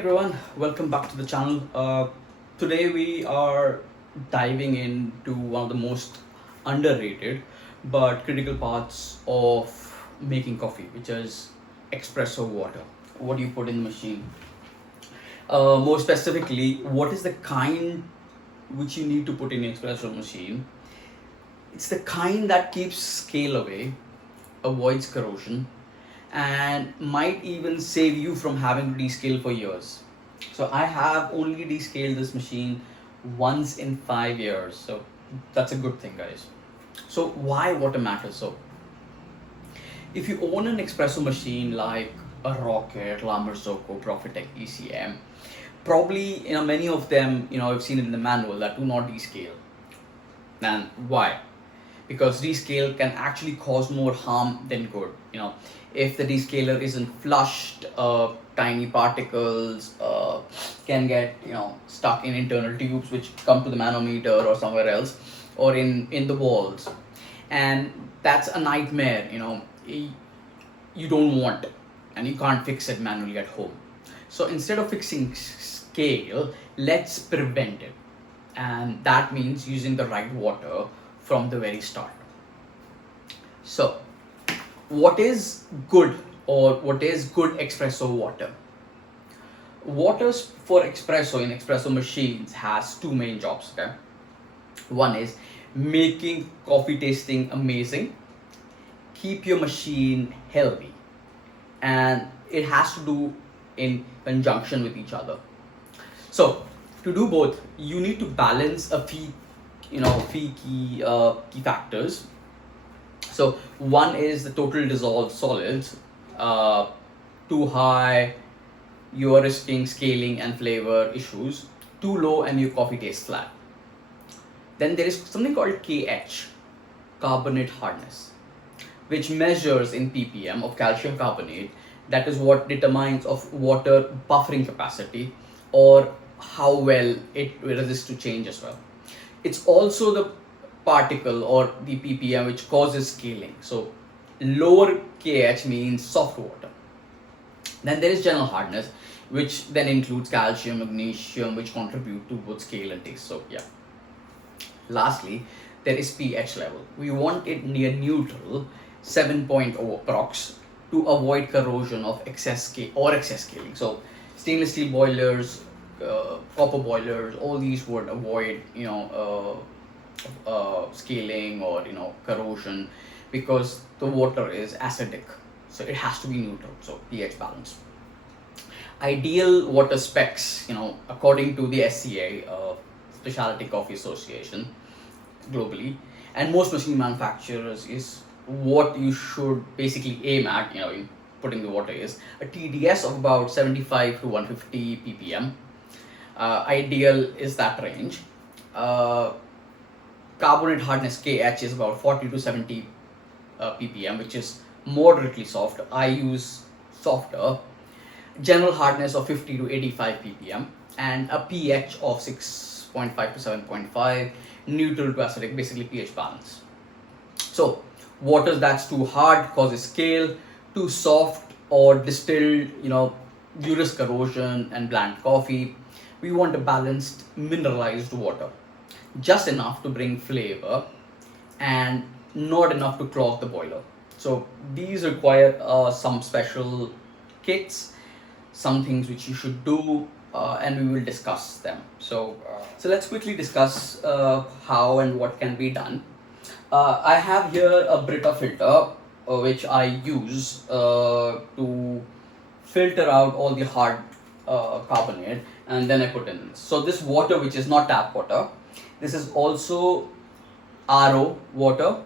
everyone, welcome back to the channel. Today we are diving into one of the most underrated but critical parts of making coffee, which is espresso water. What do you put in the machine? More specifically, what is the kind which you need to put in the espresso machine? It's the kind that keeps scale away, avoids corrosion, and might even save you from having to descale for years. So I have only descaled this machine once in 5 years. So that's a good thing, guys. So why water matters? So if you own an espresso machine like a Rocket, La Marzocco, Profitec, ECM, probably many of them I've seen it in the manual that do not descale. And why? Because descale can actually cause more harm than good. If the descaler isn't flushed, tiny particles can get stuck in internal tubes which come to the manometer or somewhere else, or in the walls, and that's a nightmare. You don't want, and you can't fix it manually at home. So instead of fixing scale, let's prevent it, and that means using the right water from the very start. So what is good, or what is good espresso water? Waters for espresso in espresso machines has two main jobs. Okay, one is making coffee tasting amazing, keep your machine healthy, and it has to do in conjunction with each other. So to do both, you need to balance a few key factors. So one is the total dissolved solids. Too high, you are risking scaling and flavor issues. Too low, and your coffee tastes flat. Then there is something called KH, carbonate hardness, which measures in ppm of calcium carbonate. That is what determines of water buffering capacity, or how well it resists to change as well. It's also the particle or the ppm which causes scaling. So lower KH means soft water. Then there is general hardness, which then includes calcium, magnesium, which contribute to both scale and taste. So yeah. Lastly, there is pH level. We want it near neutral, 7.0 approx, to avoid corrosion of excess scaling. So stainless steel boilers, copper boilers, all these would avoid scaling or corrosion, because the water is acidic, so it has to be neutral. So pH balance. Ideal water specs, according to the SCA, Specialty Coffee Association, globally, and most machine manufacturers, is what you should basically aim at in putting the water is a TDS of about 75 to 150 ppm. Ideal is that range. Carbonate hardness KH is about 40 to 70 ppm, which is moderately soft. I use softer. General hardness of 50 to 85 ppm, and a pH of 6.5 to 7.5, neutral to acidic, basically pH balance. So water that's too hard causes scale, too soft or distilled, you risk corrosion and bland coffee. We want a balanced mineralized water, just enough to bring flavor and not enough to clog the boiler. So these require some special kits, some things which you should do, and we will discuss them. So let's quickly discuss how and what can be done. I have here a Brita filter which I use to filter out all the hard carbonate, and then I put in this. So this water, which is not tap water, this is also RO water,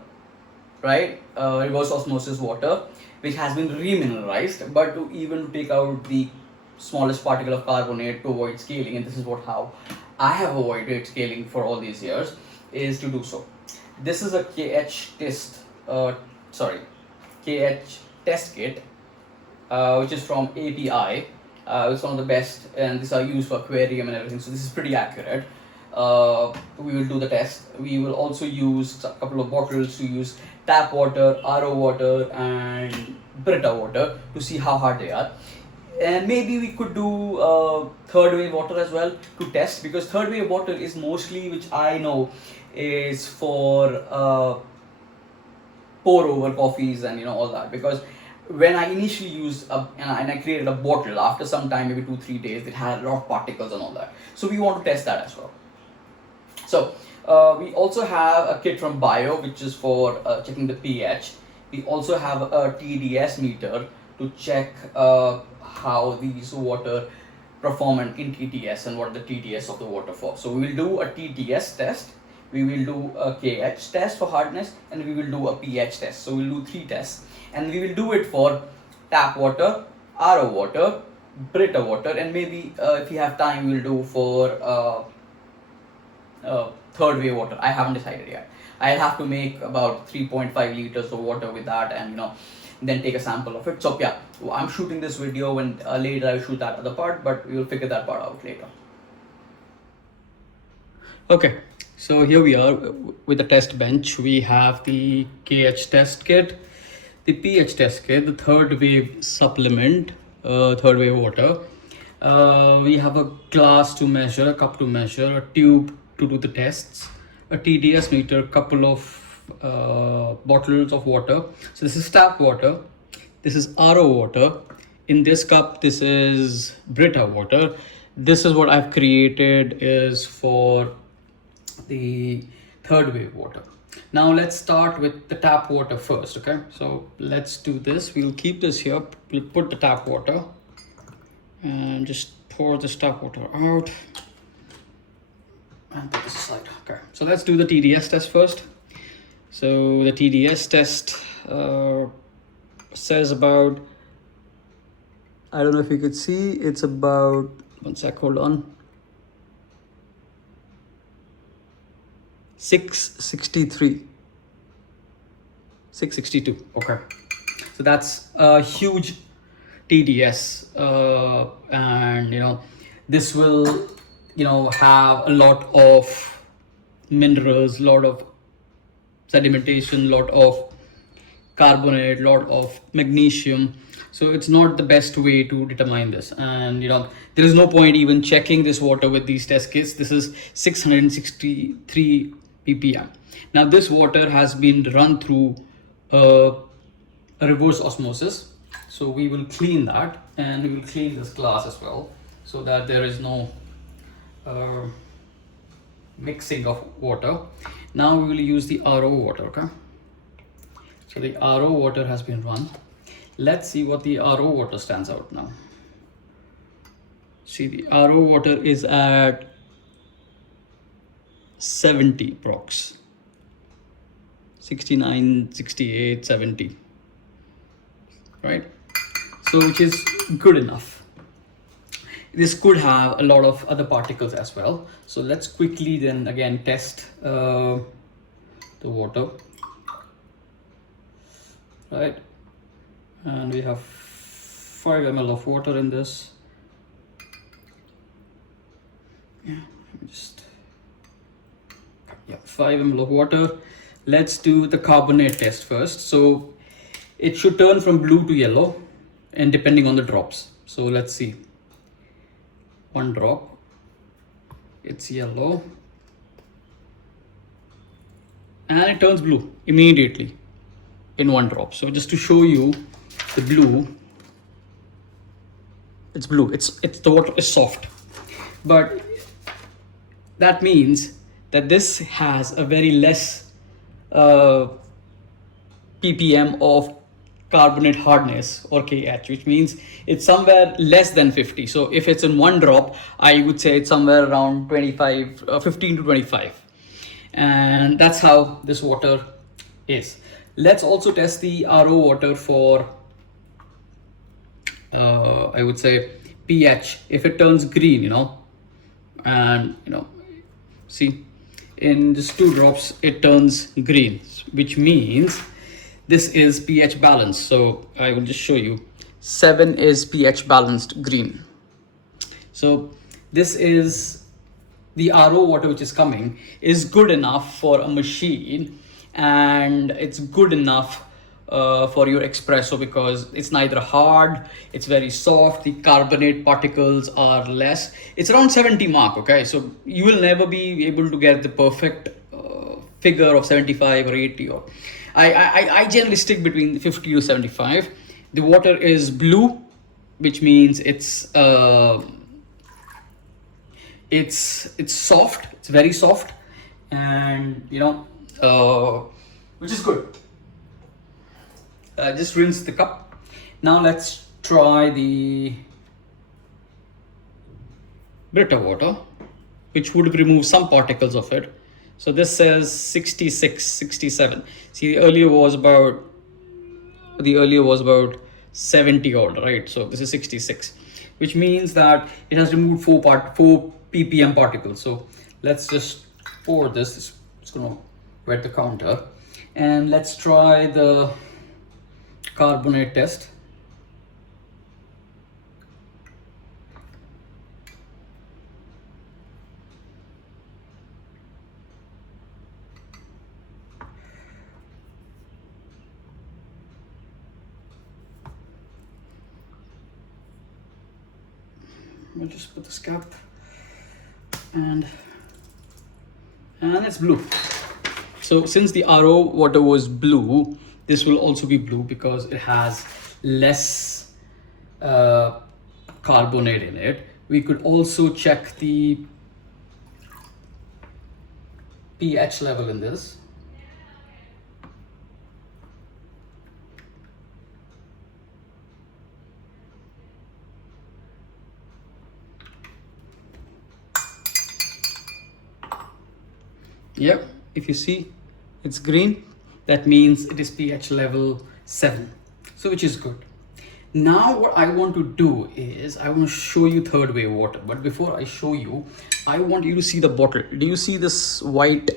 right? Reverse osmosis water, which has been remineralized, but to take out the smallest particle of carbonate to avoid scaling, and this is how I have avoided scaling for all these years, is to do so. This is a KH test kit, which is from API. It's one of the best, and these are used for aquarium and everything, so this is pretty accurate. We will do the test. We will also use a couple of bottles to use tap water, RO water, and Brita water to see how hard they are. And maybe we could do third wave water as well to test, because third wave water is mostly, which I know, is for pour over coffees and all that. Because when I initially used and I created a bottle, after some time, maybe 2-3 days, it had a lot of particles and all that. So we want to test that as well. So we also have a kit from Bio, which is for checking the pH. We also have a TDS meter to check how these water perform in TDS and what the TDS of the water for. So we will do a TDS test, we will do a KH test for hardness, and we will do a pH test. So we'll do 3 tests, and we will do it for tap water, RO water, Brita water, and maybe if we have time, we'll do for third wave water. I haven't decided yet. I have to make about 3.5 liters of water with that, and then take a sample of it. So yeah, I'm shooting this video, and later I'll shoot that other part, but we will figure that part out later. Okay, so here we are with the test bench. We have the KH test kit, the pH test kit, the third wave supplement, third wave water. We have a glass to measure, a cup to measure, a tube to do the tests, a TDS meter, a couple of bottles of water. So this is tap water, this is RO water. In this cup, this is Brita water. This is what I've created is for the third wave water. Now let's start with the tap water first. Okay, so let's do this. We'll keep this here. We'll put the tap water and just pour this tap water out and put this aside. Okay, so let's do the TDS test first. So the TDS test says about, I don't know if you could see, it's about, one sec, hold on, 663, 662. Okay, so that's a huge TDS, and this will have a lot of minerals, lot of sedimentation, lot of carbonate, lot of magnesium. So it's not the best way to determine this, and there is no point even checking this water with these test kits. This is 663 ppm. Now this water has been run through a reverse osmosis, so we will clean that, and we will clean this glass as well, so that there is no mixing of water. Now we will use the RO water. Okay, so the RO water has been run. Let's see what the RO water stands out now. See, the RO water is at 70 prox, 69, 68, 70, right? So which is good enough. This could have a lot of other particles as well. So let's quickly then again test the water, right? And we have 5 ml of water in this. Yeah, 5 ml of water. Let's do the carbonate test first. So it should turn from blue to yellow, and depending on the drops. So let's see. 1 drop, it's yellow, and it turns blue immediately in 1 drop. So just to show you the blue, it's blue, it's the water is soft, but that means that this has a very less ppm of carbonate hardness, or KH, which means it's somewhere less than 50. So if it's in 1 drop, I would say it's somewhere around 15 to 25, and that's how this water is. Let's also test the RO water for I would say pH. If it turns green, and see, in just 2 drops it turns green, which means this is pH balanced. So I will just show you. 7 is pH balanced green. So this is the RO water which is coming is good enough for a machine, and it's good enough for your espresso, because it's neither hard, it's very soft, the carbonate particles are less. It's around 70 mark, okay? So you will never be able to get the perfect figure of 75 or 80. Or I generally stick between 50 to 75. The water is blue, which means it's soft, it's very soft, and which is good. Just rinse the cup. Now let's try the Brita water, which would remove some particles of it. So this says 66, 67. See, the earlier was about 70 odd, right? So this is 66, which means that it has removed 4 ppm particles. So let's just pour this. It's gonna wet the counter, and let's try the carbonate test. I'll just put this cap, and it's blue. So since the RO water was blue, this will also be blue because it has less carbonate in it. We could also check the pH level in this. Yep, if you see it's green, that means it is pH level 7, so which is good. Now what I want to do is I want to show you third wave water, but before I show you, I want you to see the bottle. Do you see this white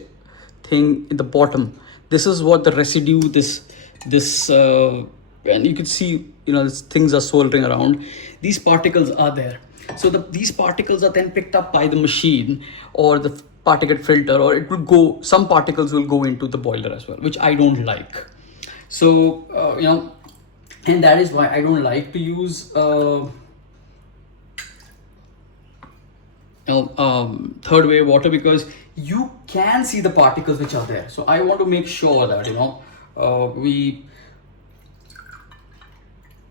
thing in the bottom? This is what the residue, and you can see, things are swirling around. These particles are there. So these particles are then picked up by the machine or the particle filter, or it will go, some particles will go into the boiler as well, which I don't like. So, and that is why I don't like to use third wave water, because you can see the particles which are there. So I want to make sure that we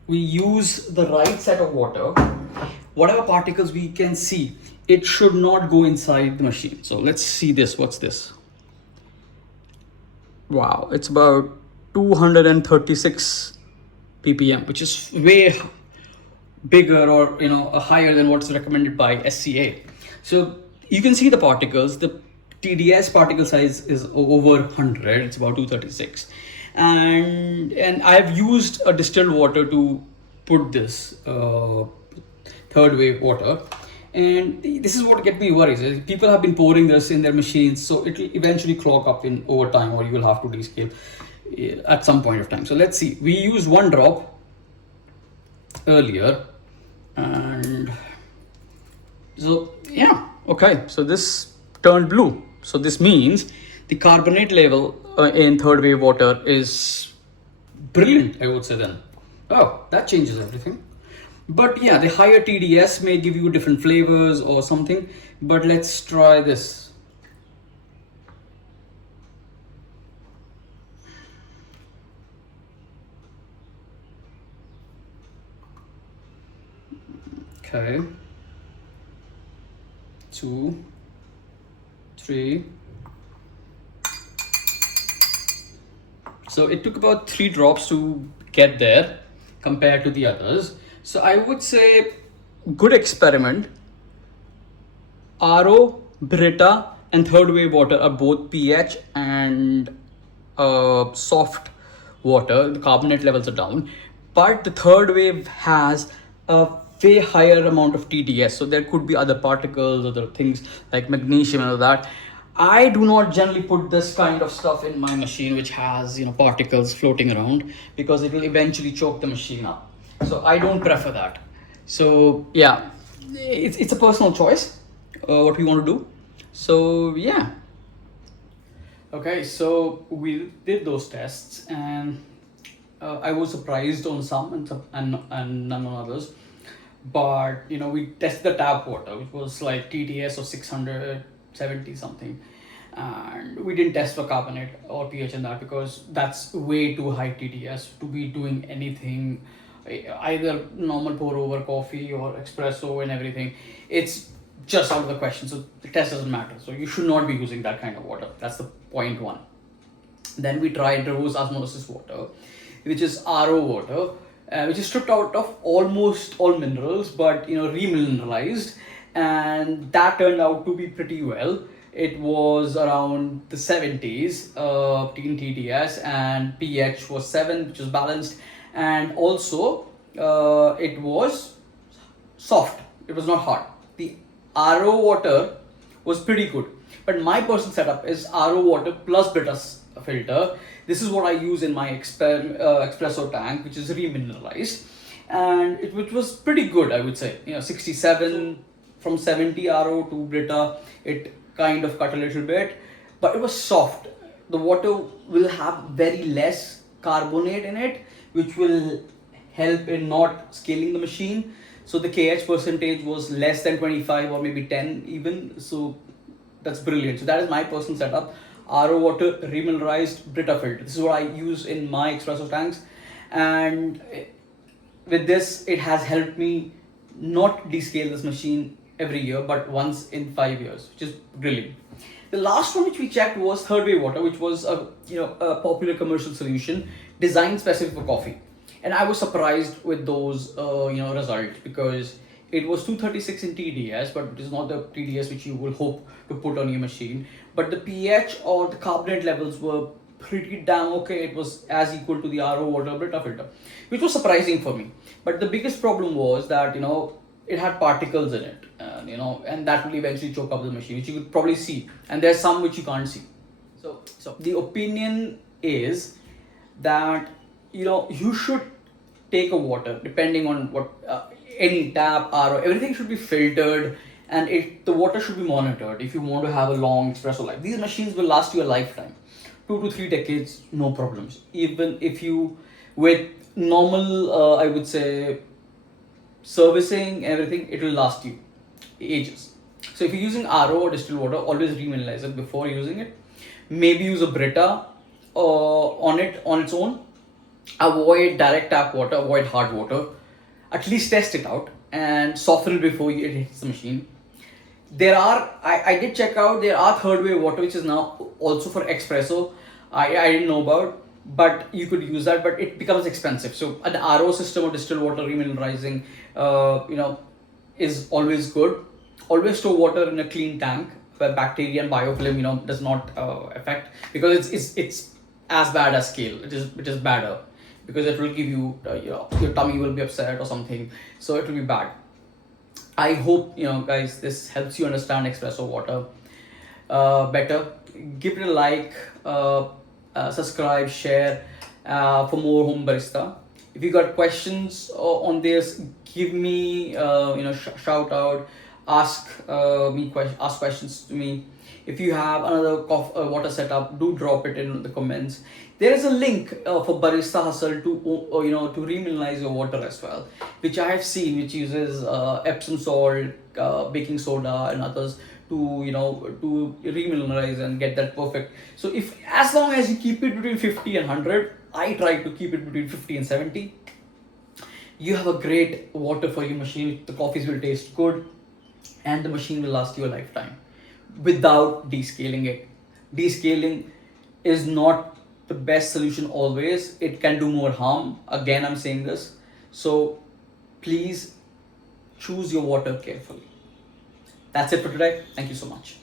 use the right set of water. Whatever particles we can see, it should not go inside the machine. So let's see this. What's this? Wow, it's about 236 ppm, which is way bigger, or higher than what's recommended by SCA. So you can see the particles. The TDS particle size is over 100. It's about 236, and I've used a distilled water to put this third wave water. And this is what gets me worried. People have been pouring this in their machines, so it will eventually clog up in over time, or you will have to descale at some point of time. So let's see. We used 1 drop earlier, and so yeah, okay. So this turned blue. So this means the carbonate level in third wave water is brilliant, I would say then. Oh, that changes everything. But yeah, the higher TDS may give you different flavors or something, but let's try this. Okay. 2, 3. So it took about 3 drops to get there compared to the others. So I would say good experiment. RO, Brita, and third wave water are both pH and soft water. The carbonate levels are down, but the third wave has a way higher amount of TDS. So there could be other particles, other things like magnesium and all that. I do not generally put this kind of stuff in my machine, which has particles floating around, because it will eventually choke the machine up. So I don't prefer that. So yeah, it's a personal choice what we want to do. So yeah. Okay, so we did those tests, and I was surprised on some and none on others. But we tested the tap water, which was like TDS of 670 something, and we didn't test for carbonate or pH in that because that's way too high TDS to be doing anything, either normal pour over coffee or espresso and everything. It's just out of the question. So the test doesn't matter. So you should not be using that kind of water. That's the point one. Then we tried reverse osmosis water, which is RO water, which is stripped out of almost all minerals, but remineralized, and that turned out to be pretty well. It was around the 70s in TDS, and pH was 7, which was balanced, and also it was soft. It was not hard. The RO water was pretty good, but my personal setup is RO water plus Brita filter. This is what I use in my espresso tank, which is remineralized, and which was pretty good, I would say. 67 from 70 RO to Brita, it kind of cut a little bit, but it was soft. The water will have very less carbonate in it, which will help in not scaling the machine. So the KH percentage was less than 25 or maybe 10 even. So that's brilliant. So that is my personal setup. RO water, remineralized, Brita filter. This is what I use in my espresso tanks, and with this, it has helped me not descale this machine every year, but once in 5 years, which is brilliant. The last one which we checked was third wave water, which was a popular commercial solution designed specific for coffee, and I was surprised with those results because it was 236 in TDS, but it is not the TDS which you will hope to put on your machine. But the pH or the carbonate levels were pretty damn okay. It was as equal to the RO water Brita filter, which was surprising for me. But the biggest problem was that it had particles in it, and that will eventually choke up the machine, which you could probably see. And there's some which you can't see. So the opinion is that you should take a water depending on what any tap, RO, everything should be filtered, and the water should be monitored if you want to have a long espresso life. These machines will last you a lifetime, 2 to 3 decades, no problems. Even if you, with normal, I would say, servicing everything, it will last you ages. So if you're using RO or distilled water, always remineralize it before using it. Maybe use a Brita on its own. Avoid direct tap water, avoid hard water. At least test it out and soften it before it hits the machine. I did check out, there are third wave water which is now also for espresso. I didn't know about, but you could use that, but it becomes expensive. So an RO system or distilled water remineralizing is always good. Always store water in a clean tank where bacteria and biofilm does not affect, because it's as bad as scale. It is badder, because it will give you your tummy will be upset or something, so it will be bad. I hope guys, this helps you understand espresso water better. Give it a like, subscribe, share for more home barista. If you got questions on this, give me shout out, ask questions to me. If you have another water setup, do drop it in the comments. There is a link for Barista Hustle to to remineralize your water as well, which I have seen, which uses Epsom salt, baking soda, and others to remineralize and get that perfect. So as long as you keep it between 50 and 100, I try to keep it between 50 and 70. You have a great water for your machine. The coffees will taste good, and the machine will last you a lifetime without descaling it. Descaling is not the best solution always. It can do more harm. Again, I'm saying this. So please choose your water carefully. That's it for today. Thank you so much.